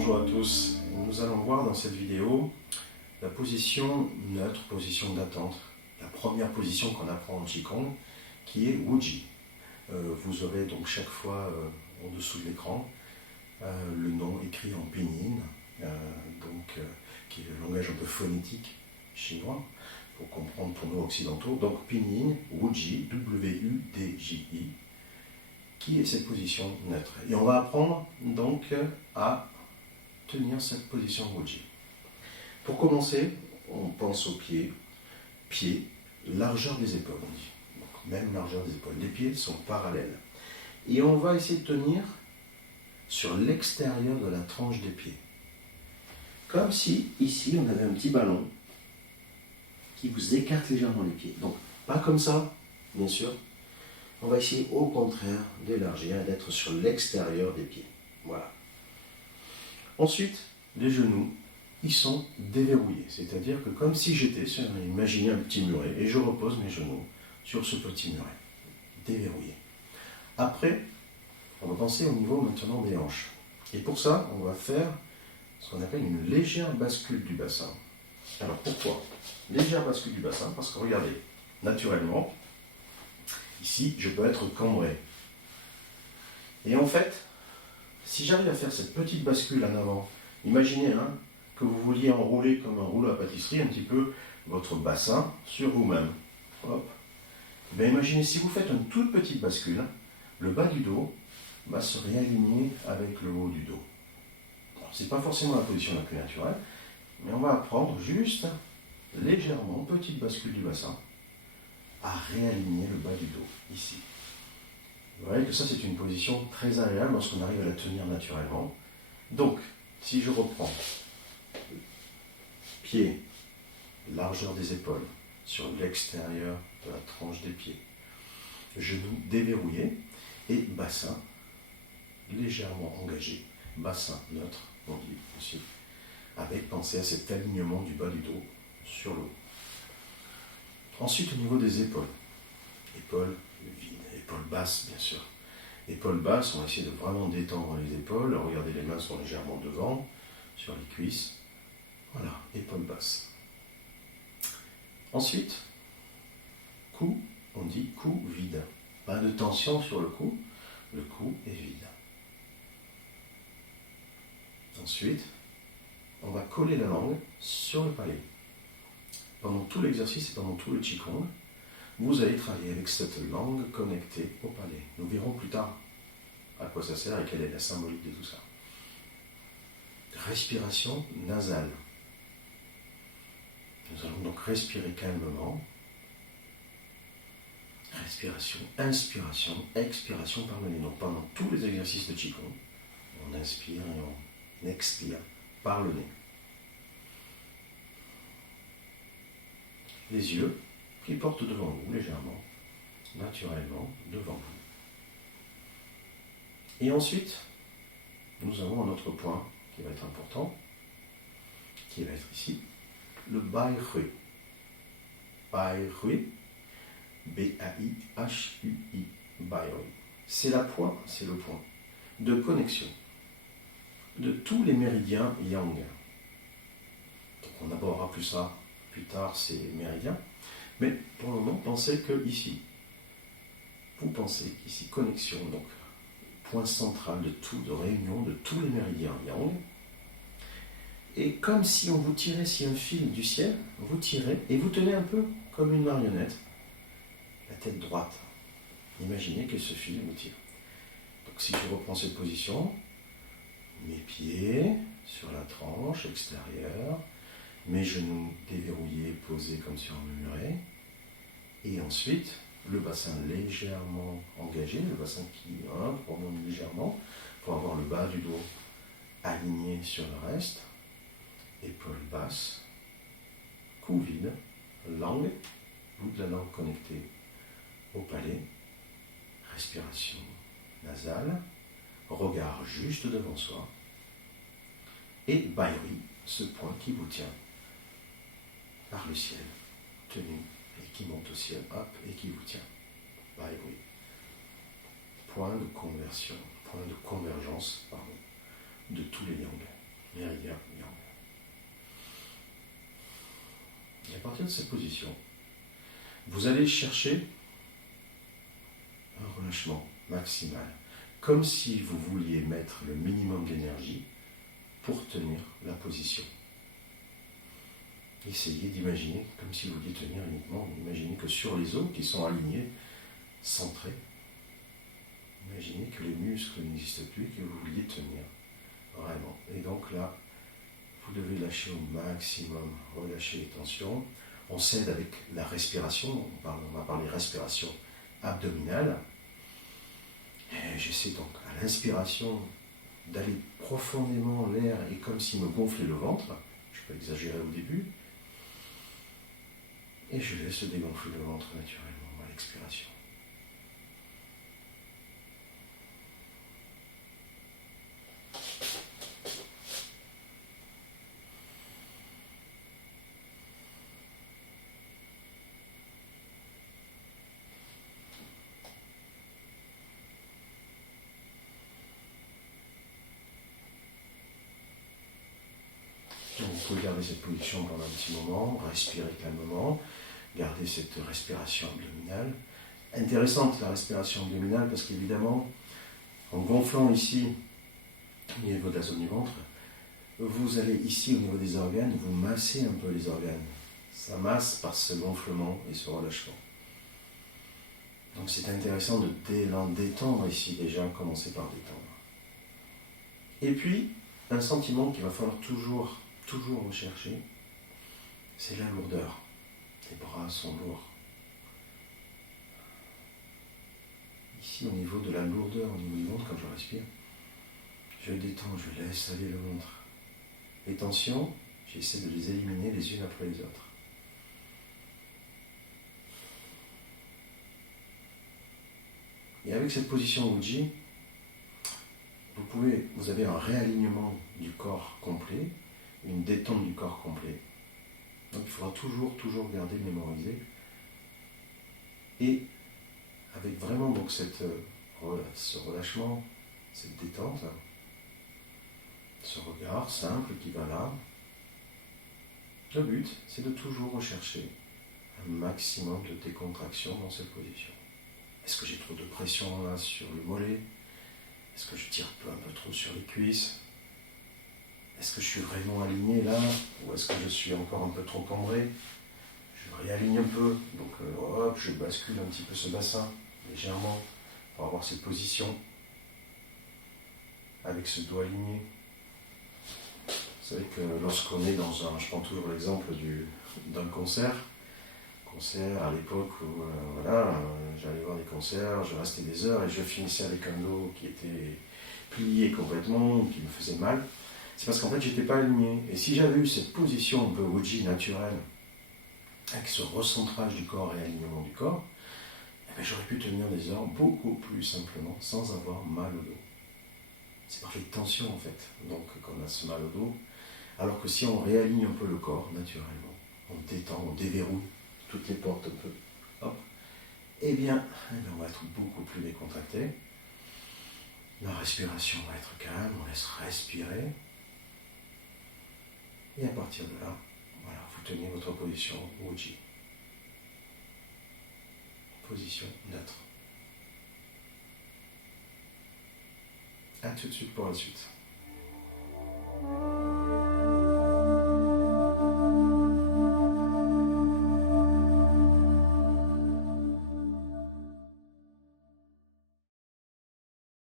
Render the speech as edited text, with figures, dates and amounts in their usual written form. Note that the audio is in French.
Bonjour à tous, nous allons voir dans cette vidéo la position neutre, position d'attente, la première position qu'on apprend en Qigong qui est Wuji. Vous aurez donc chaque fois en dessous de l'écran le nom écrit en pinyin, qui est le langage un peu phonétique chinois pour comprendre pour nous occidentaux. Donc pinyin, Wuji, W-U-D-J-I, qui est cette position neutre. Et on va apprendre donc à tenir cette position Wuji. Pour commencer, on pense aux pieds. Pieds, largeur des épaules, on dit. Donc, même largeur des épaules. Les pieds sont parallèles. Et on va essayer de tenir sur l'extérieur de la tranche des pieds. Comme si, ici, on avait un petit ballon qui vous écarte légèrement les pieds. Donc, pas comme ça, bien sûr. On va essayer au contraire d'élargir et d'être sur l'extérieur des pieds. Voilà. Ensuite, les genoux, ils sont déverrouillés. C'est-à-dire que comme si j'étais sur, imaginez un petit muret, et je repose mes genoux sur ce petit muret. Déverrouillé. Après, on va penser au niveau maintenant des hanches. Et pour ça, on va faire ce qu'on appelle une légère bascule du bassin. Alors pourquoi légère bascule du bassin? Parce que regardez, naturellement, ici, je peux être cambré. Et en fait, si j'arrive à faire cette petite bascule en avant, imaginez que vous vouliez enrouler comme un rouleau à pâtisserie un petit peu votre bassin sur vous-même. Hop. Bien, imaginez si vous faites une toute petite bascule, le bas du dos va se réaligner avec le haut du dos. Ce n'est pas forcément la position la plus naturelle, mais on va apprendre juste légèrement, petite bascule du bassin, à réaligner le bas du dos, ici. Vous voyez que ça, c'est une position très agréable lorsqu'on arrive à la tenir naturellement. Donc, si je reprends pied, largeur des épaules, sur l'extérieur de la tranche des pieds, genoux déverrouillés et bassin légèrement engagé, bassin neutre, on dit aussi, avec pensez à cet alignement du bas du dos sur le haut. Ensuite, au niveau des épaules, épaules vides, épaules basses bien sûr. Épaules basses, on va essayer de vraiment détendre les épaules. Regardez, les mains sont légèrement devant, sur les cuisses. Voilà, épaules basses. Ensuite, cou, on dit cou vide. Pas de tension sur le cou est vide. Ensuite, on va coller la langue sur le palais. Pendant tout l'exercice et pendant tout le Qigong, vous allez travailler avec cette langue connectée au palais. Nous verrons plus tard à quoi ça sert et quelle est la symbolique de tout ça. Respiration nasale. Nous allons donc respirer calmement. Respiration, inspiration, expiration par le nez. Donc pendant tous les exercices de Qigong, on inspire et on expire par le nez. Les yeux qui portent devant vous légèrement, naturellement devant vous. Et ensuite, nous avons un autre point qui va être important, qui va être ici, le Bai Hui. Bai Hui, B-A-I-H-U-I, Bai Hui. C'est le point de connexion de tous les méridiens yang. Donc on abordera plus ça plus tard, ces méridiens. Mais pour le moment, pensez que ici, vous pensez qu'ici, connexion, donc point central de tout, de réunion de tous les méridiens yang. Et comme si on vous tirait, si un fil du ciel, vous tirez et vous tenez un peu comme une marionnette, la tête droite. Imaginez que ce fil vous tire. Donc si je reprends cette position, mes pieds sur la tranche extérieure, mes genoux déverrouillés, posés comme sur un muret, et ensuite le bassin légèrement engagé, le bassin qui remonte légèrement pour avoir le bas du dos aligné sur le reste, épaules basses, cou vide, langue, bout de la langue connectée au palais, respiration nasale, regard juste devant soi, et Bai Hui, ce point qui vous tient par le ciel, tenu, et qui monte au ciel, hop, et qui vous tient. Bai Hui. Point de conversion, point de convergence, de tous les yang. méridien, yang. Et à partir de cette position, vous allez chercher un relâchement maximal, comme si vous vouliez mettre le minimum d'énergie pour tenir la position. Essayez d'imaginer comme si vous vouliez tenir uniquement. Imaginez que sur les os qui sont alignés, centrés, imaginez que les muscles n'existent plus, que vous vouliez tenir vraiment. Et donc là, vous devez lâcher au maximum, relâcher les tensions. On s'aide avec la respiration, on va parler respiration abdominale. Et j'essaie donc à l'inspiration d'aller profondément l'air et comme s'il me gonflait le ventre. Je peux exagérer au début. Et je laisse dégonfler le ventre naturellement à l'expiration. Vous pouvez garder cette position pendant un petit moment, respirer calmement, garder cette respiration abdominale. Intéressante la respiration abdominale parce qu'évidemment, en gonflant ici au niveau de la zone du ventre, vous allez ici au niveau des organes, vous massez un peu les organes. Ça masse par ce gonflement et ce relâchement. Donc c'est intéressant de détendre ici déjà, commencer par détendre. Et puis, un sentiment qu'il va falloir toujours rechercher, c'est la lourdeur. Les bras sont lourds. Ici, au niveau de la lourdeur, au niveau du ventre, quand je respire, je détends, je laisse aller le ventre. Les tensions, j'essaie de les éliminer les unes après les autres. Et avec cette position Ujjayi, vous avez un réalignement du corps complet, une détente du corps complet. Donc il faudra toujours garder, mémoriser. Et avec vraiment donc ce relâchement, cette détente, ce regard simple qui va là, le but, c'est de toujours rechercher un maximum de décontraction dans cette position. Est-ce que j'ai trop de pression là sur le mollet? Est-ce que je tire un peu trop sur les cuisses? Est-ce que je suis vraiment aligné là? Ou est-ce que je suis encore un peu trop cambré? Je réaligne un peu, donc hop, je bascule un petit peu ce bassin, légèrement, pour avoir cette position, avec ce dos aligné. Vous savez que lorsqu'on est dans je prends toujours l'exemple d'un concert à l'époque où j'allais voir des concerts, je restais des heures et je finissais avec un dos qui était plié complètement, qui me faisait mal. C'est parce qu'en fait, j'étais pas aligné. Et si j'avais eu cette position un peu Ujjayi naturelle, avec ce recentrage du corps et alignement du corps, j'aurais pu tenir des heures beaucoup plus simplement, sans avoir mal au dos. C'est par les tensions en fait, donc qu'on a ce mal au dos. Alors que si on réaligne un peu le corps naturellement, on détend, on déverrouille toutes les portes un peu, hop, on va être beaucoup plus décontracté. La respiration va être calme, on laisse respirer. Et à partir de là, vous tenez votre position Ujjayi. Position neutre. A tout de suite pour la suite.